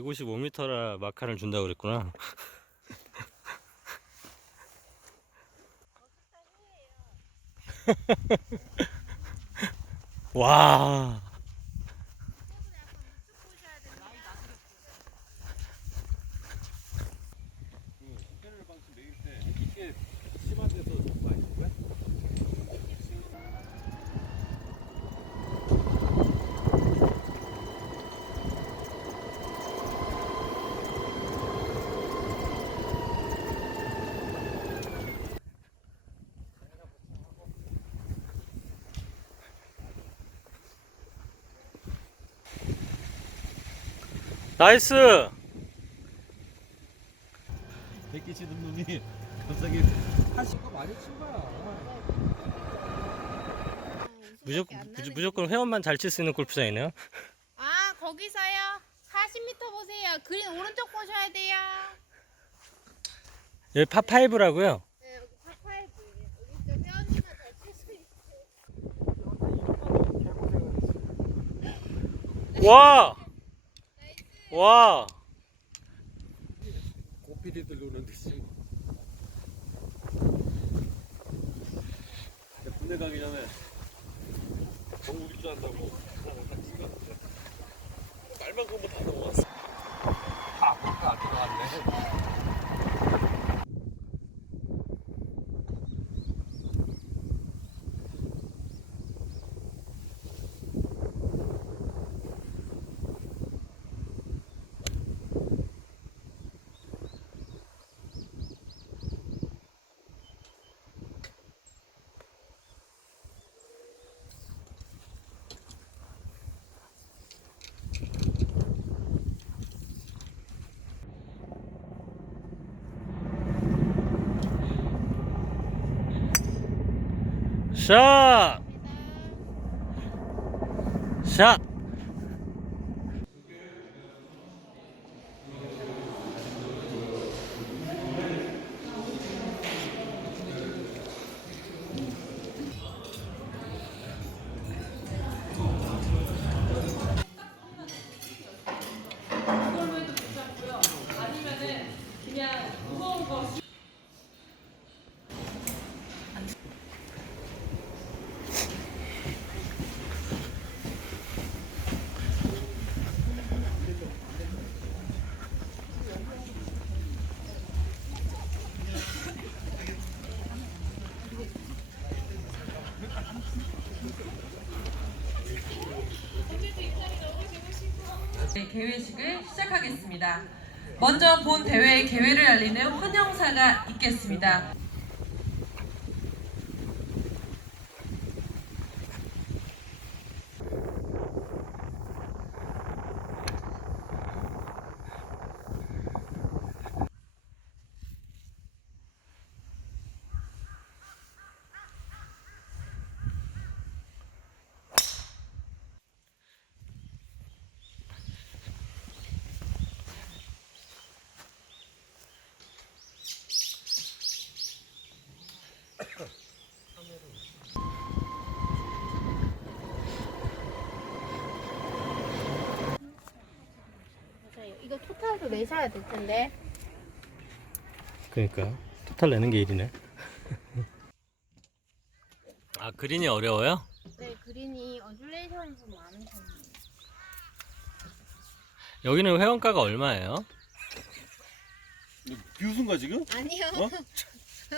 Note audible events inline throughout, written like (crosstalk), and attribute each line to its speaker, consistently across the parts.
Speaker 1: 155m라 마카를 준다고 그랬구나. (laughs) 와. 나이스.
Speaker 2: 백기 치는 놈이 갑자기 하시고 많이 친 거야.
Speaker 1: 무조건 무조- 무조건 회원만 잘 칠 수 있는 골프장이네요.
Speaker 3: 아 거기서요 40m 보세요 그린 오른쪽 보셔야 돼요
Speaker 1: 여기 파5라고요.
Speaker 3: 네 여기 파파이브 여기 저 회원님만 잘칠수 있어요
Speaker 1: 와. 와.
Speaker 2: 고피디들 노는 듯이. 군대 가기 전에 전국 입주한다고 날만큼은 다 넘어갔어. 다 아까 안 들어갔네.
Speaker 1: 샷. 샷.
Speaker 4: 개회식을 시작하겠습니다. 먼저 본 대회의 개회를 알리는 헌영사가 있겠습니다.
Speaker 3: 이거 토탈도 내셔야 될 텐데
Speaker 1: 그러니까 토탈 내는 게 일이네. (laughs) 아 그린이 어려워요?
Speaker 3: 네 그린이 어듈레이션이 좀 많은 편이에요
Speaker 1: 여기는 회원가가 얼마예요?
Speaker 2: 비웃은 지금?
Speaker 3: 아니요
Speaker 2: 어?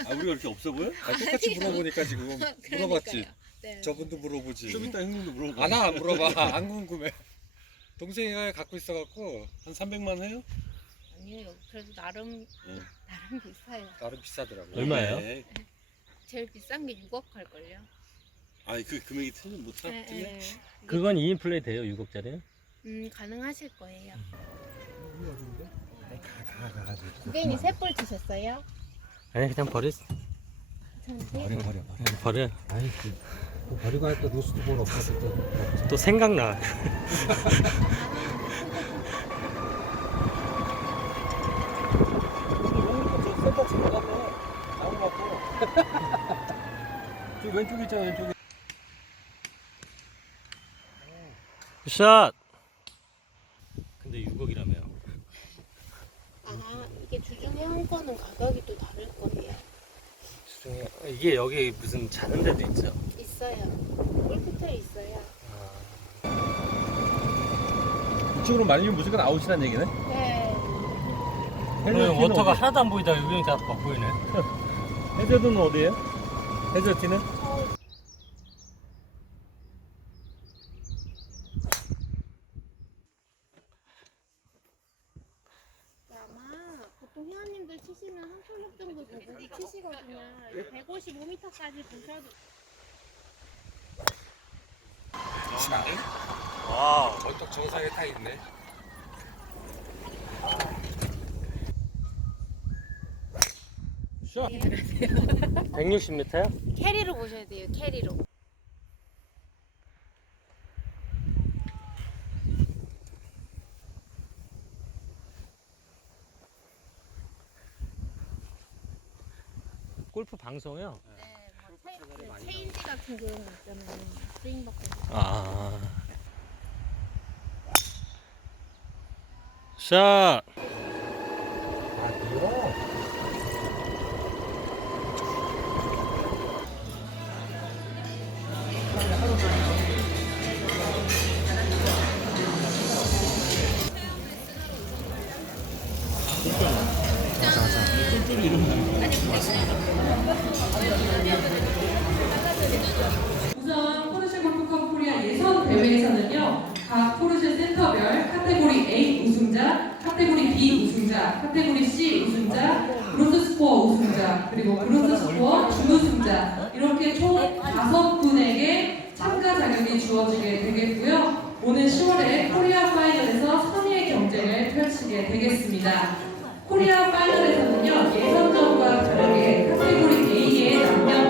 Speaker 2: 아 우리가 이렇게 없어 보여?
Speaker 5: 아, 똑같이 물어보니까 지금 (laughs) 물어봤지.
Speaker 3: 그러니까요. 네.
Speaker 5: 저분도 물어보지.
Speaker 2: 좀 이따 형님도 물어봐.
Speaker 5: 아, 나 안 물어봐. 안 궁금해. 동생이가 갖고 있어갖고
Speaker 2: 한 300만 해요?
Speaker 3: 아니요 여기 그래도 나름
Speaker 2: 응.
Speaker 3: 나름 비싸요
Speaker 5: 나름 비싸더라고.
Speaker 1: 얼마예요?
Speaker 2: 네.
Speaker 3: 제일 비싼 게 6억 할걸요
Speaker 2: 아니 그 금액이 틀린 못
Speaker 3: 네,
Speaker 2: 틀려?
Speaker 3: 네.
Speaker 1: 그건 2인 플레이 돼요 6억짜리?
Speaker 3: 음 가능하실 거예요
Speaker 5: 가, 가, 가.
Speaker 3: 고객님 셋볼 드셨어요?
Speaker 1: 아니 그냥
Speaker 3: 괜찮으세요?
Speaker 5: 버려, 버려, 버려.
Speaker 1: 버려.
Speaker 5: 아이, 그, 그 버리고 할때 로스트 볼 없었을 때.
Speaker 1: 또 생각나.
Speaker 2: 센터 치러 가봐. 나무 갖고. 저 왼쪽에 있잖아 왼쪽에.
Speaker 1: 샷. 근데 6억이라며.
Speaker 3: 거는 가격이 또 다를 거예요.
Speaker 1: 수중에 이게 여기 무슨 자는 데도 있죠.
Speaker 3: 있어요. 골프텔 있어요.
Speaker 2: 이쪽으로 말리면 무조건 아웃이란 얘기네.
Speaker 3: 네.
Speaker 1: 오늘
Speaker 2: 해저티는
Speaker 1: 워터가
Speaker 2: 어디?
Speaker 1: 하나도 안 보이다가 여기 다 보이네. (laughs)
Speaker 2: 해저드는 어디예요? 해저티는?
Speaker 3: 아마 보통 회원님들 치시면 한 클럽 정도 보고 치시거든요. 155m까지 보셔도
Speaker 1: 와,
Speaker 5: 언덕 정상에 타 있네.
Speaker 2: 샷.
Speaker 1: 160m야?
Speaker 3: 캐리로 보셔야 돼요. 캐리로.
Speaker 1: 골프 방송이요?
Speaker 3: 네, 뭐 체, 체인지 같은 거 있잖아요. 스윙버크.
Speaker 1: 아. 샷.
Speaker 2: 아,
Speaker 4: 다섯 분에게 참가 자격이 주어지게 되겠고요. 오늘 10월에 코리아 파이널에서 3위의 경쟁을 펼치게 되겠습니다. 코리아 파이널에서는요, 예선전과 다르게 카테고리 A의 남녀